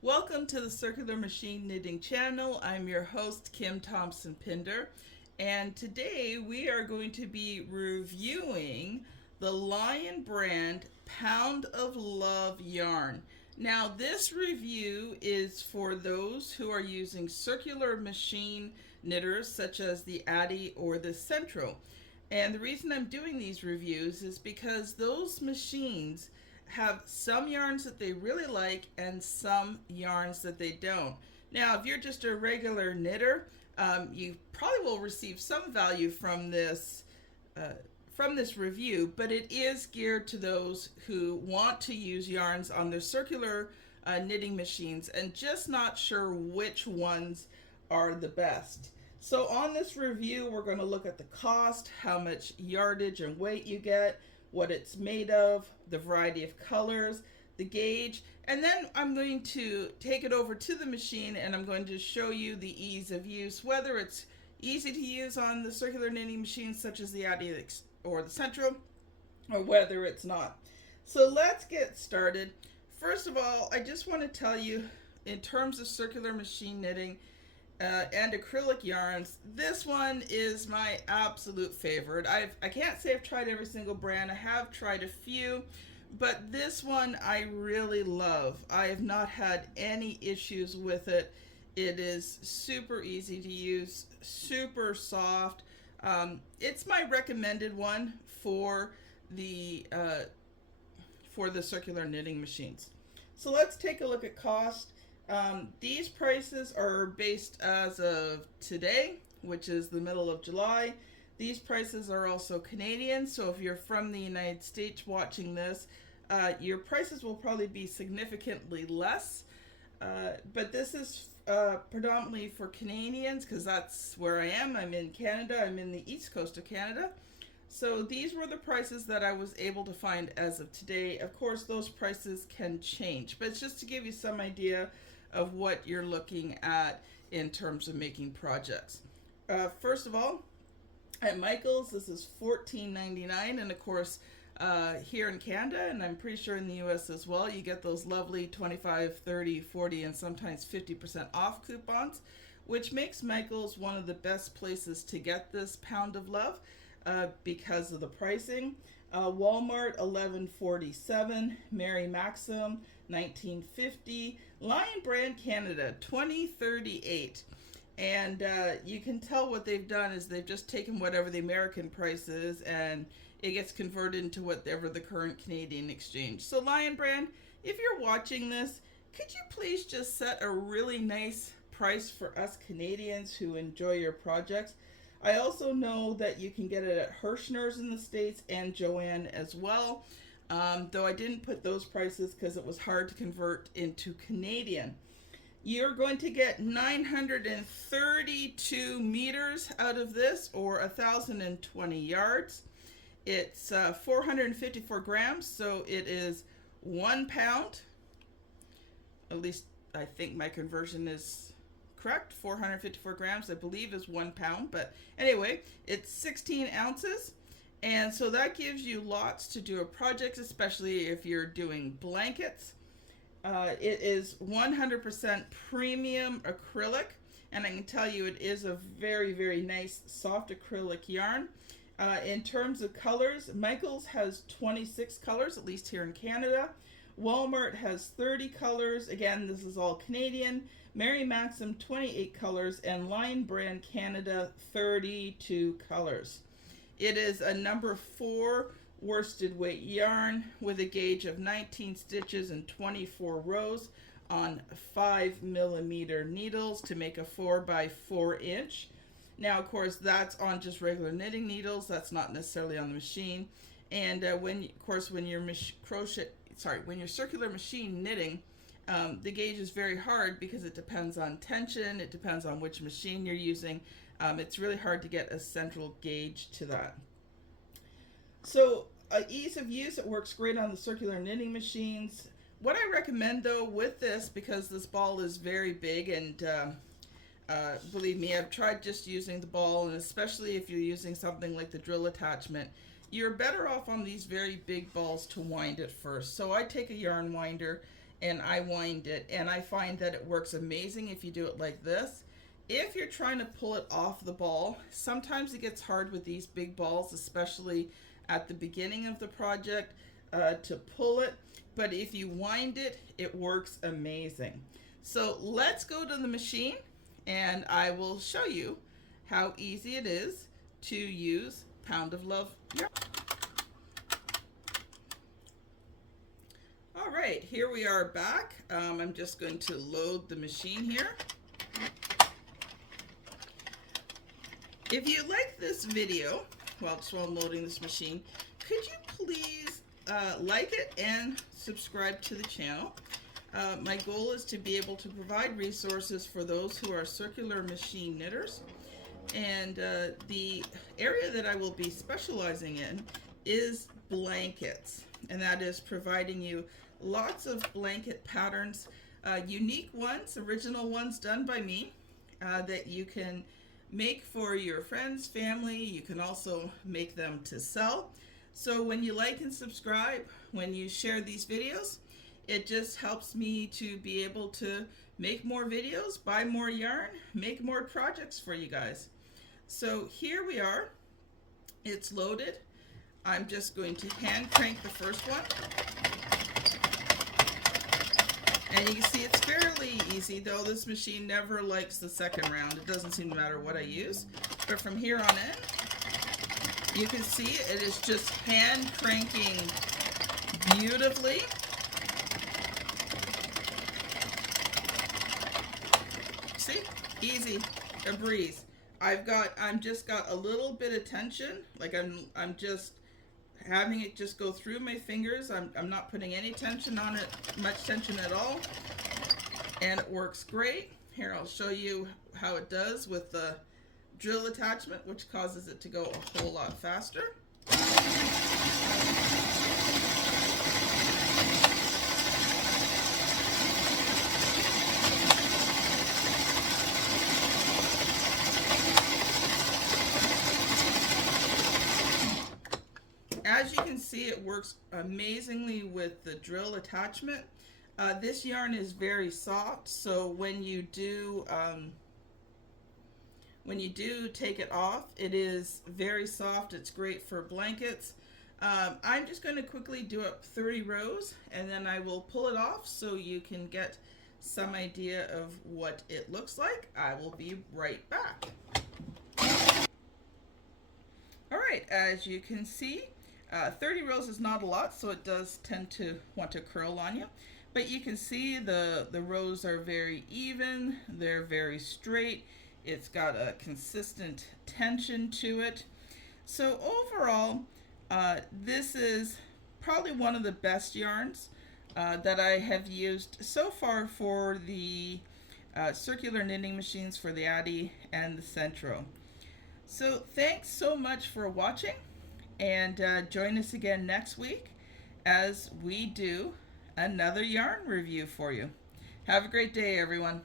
Welcome to the Circular Machine Knitting Channel. I'm your host, Kim Thompson Pinder, and today we are going to be reviewing the Lion brand Pound of Love yarn. Now, this review is for those who are using circular machine knitters such as the Addi or the Sentro. And the reason I'm doing these reviews is because those machines have some yarns that they really like and some yarns that they don't. Now, if you're just a regular knitter, you probably will receive some value from this review, but it is geared to those who want to use yarns on their circular knitting machines and just not sure which ones are the best. So on this review, we're going to look at the cost, how much yardage and weight you get, what it's made of, the variety of colors, the gauge, and then I'm going to take it over to the machine and I'm going to show you the ease of use, whether it's easy to use on the circular knitting machines such as the Addi or the Sentro, or whether it's not. So let's get started. First of all, I just want to tell you, in terms of circular machine knitting, and acrylic yarns, this one is my absolute favorite. I can't say I've tried every single brand. I have tried a few, but this one I really love. I have not had any issues with it. It is super easy to use, super soft. It's my recommended one for the circular knitting machines. So let's take a look at cost. These prices are based as of today, which is the middle of July. These prices are also Canadian, so if you're from the United States watching this, your prices will probably be significantly less. But this is predominantly for Canadians because that's where I am. I'm in Canada. I'm in the east coast of Canada. So these were the prices that I was able to find as of today. Of course, those prices can change, but it's just to give you some idea of what you're looking at in terms of making projects. First of all, at Michael's, this is $14.99, and of course, here in Canada, and I'm pretty sure in the US as well, you get those lovely 25, 30, 40, and sometimes 50% off coupons, which makes Michael's one of the best places to get this Pound of Love because of the pricing. Walmart $11.47, Mary Maxim $19.50, Lion Brand Canada $20.38. And you can tell what they've done is they've just taken whatever the American price is and it gets converted into whatever the current Canadian exchange. So Lion Brand, if you're watching this, could you please just set a really nice price for us Canadians who enjoy your projects? I also know that you can get it at Hirschner's in the States and Joann as well, though I didn't put those prices because it was hard to convert into Canadian. You're going to get 932 meters out of this, or 1,020 yards. It's 454 grams, so it is 1 pound. At least I think my conversion is correct. 454 grams, I believe, is 1 pound. But anyway, it's 16 ounces. And so that gives you lots to do a project, especially if you're doing blankets. It is 100% premium acrylic. And I can tell you it is a very, very nice soft acrylic yarn. In terms of colors, Michael's has 26 colors, at least here in Canada. Walmart has 30 colors. Again, this is all Canadian. Mary Maxim 28 colors, and Lion Brand Canada 32 colors. It is a number 4 worsted weight yarn with a gauge of 19 stitches and 24 rows on 5mm needles to make a 4x4 inch. Now, of course, that's on just regular knitting needles. That's not necessarily on the machine. And when you're circular machine knitting, the gauge is very hard because it depends on tension. It depends on which machine you're using. It's really hard to get a central gauge to that. So ease of use, it works great on the circular knitting machines. What I recommend though with this, because this ball is very big and believe me, I've tried just using the ball, and especially if you're using something like the drill attachment, you're better off on these very big balls to wind it first. So I take a yarn winder and I wind it, and I find that it works amazing if you do it like this. If you're trying to pull it off the ball, sometimes it gets hard with these big balls, especially at the beginning of the project, to pull it. But if you wind it, it works amazing. So let's go to the machine and I will show you how easy it is to use Pound of Love yarn. All right, here we are back. I'm just going to load the machine here. If you like this video, while I'm loading this machine, could you please like it and subscribe to the channel? My goal is to be able to provide resources for those who are circular machine knitters. And the area that I will be specializing in is blankets. And that is providing you lots of blanket patterns, unique ones, original ones done by me, that you can make for your friends, family. You can also make them to sell. So when you like and subscribe, when you share these videos, it just helps me to be able to make more videos, buy more yarn, make more projects for you guys. So here we are. It's loaded. I'm just going to hand crank the first one. And you can see it's fairly easy, though this machine never likes the second round. It doesn't seem to matter what I use. But from here on in, you can see it is just hand cranking beautifully. See? Easy. A breeze. I'm just got a little bit of tension. Like I'm just having it just go through my fingers. I'm not putting any tension on it, much tension at all, and it works great. Here, I'll show you how it does with the drill attachment, which causes it to go a whole lot faster. As you can see, it works amazingly with the drill attachment. This yarn is very soft, so when you do take it off, it is very soft. It's great for blankets. I'm just going to quickly do up 30 rows, and then I will pull it off so you can get some idea of what it looks like. I will be right back. All right, as you can see, 30 rows is not a lot, so it does tend to want to curl on you. But you can see the rows are very even, they're very straight. It's got a consistent tension to it. So overall, this is probably one of the best yarns that I have used so far for the circular knitting machines for the Addi and the Sentro. So thanks so much for watching. And join us again next week as we do another yarn review for you. Have a great day, everyone.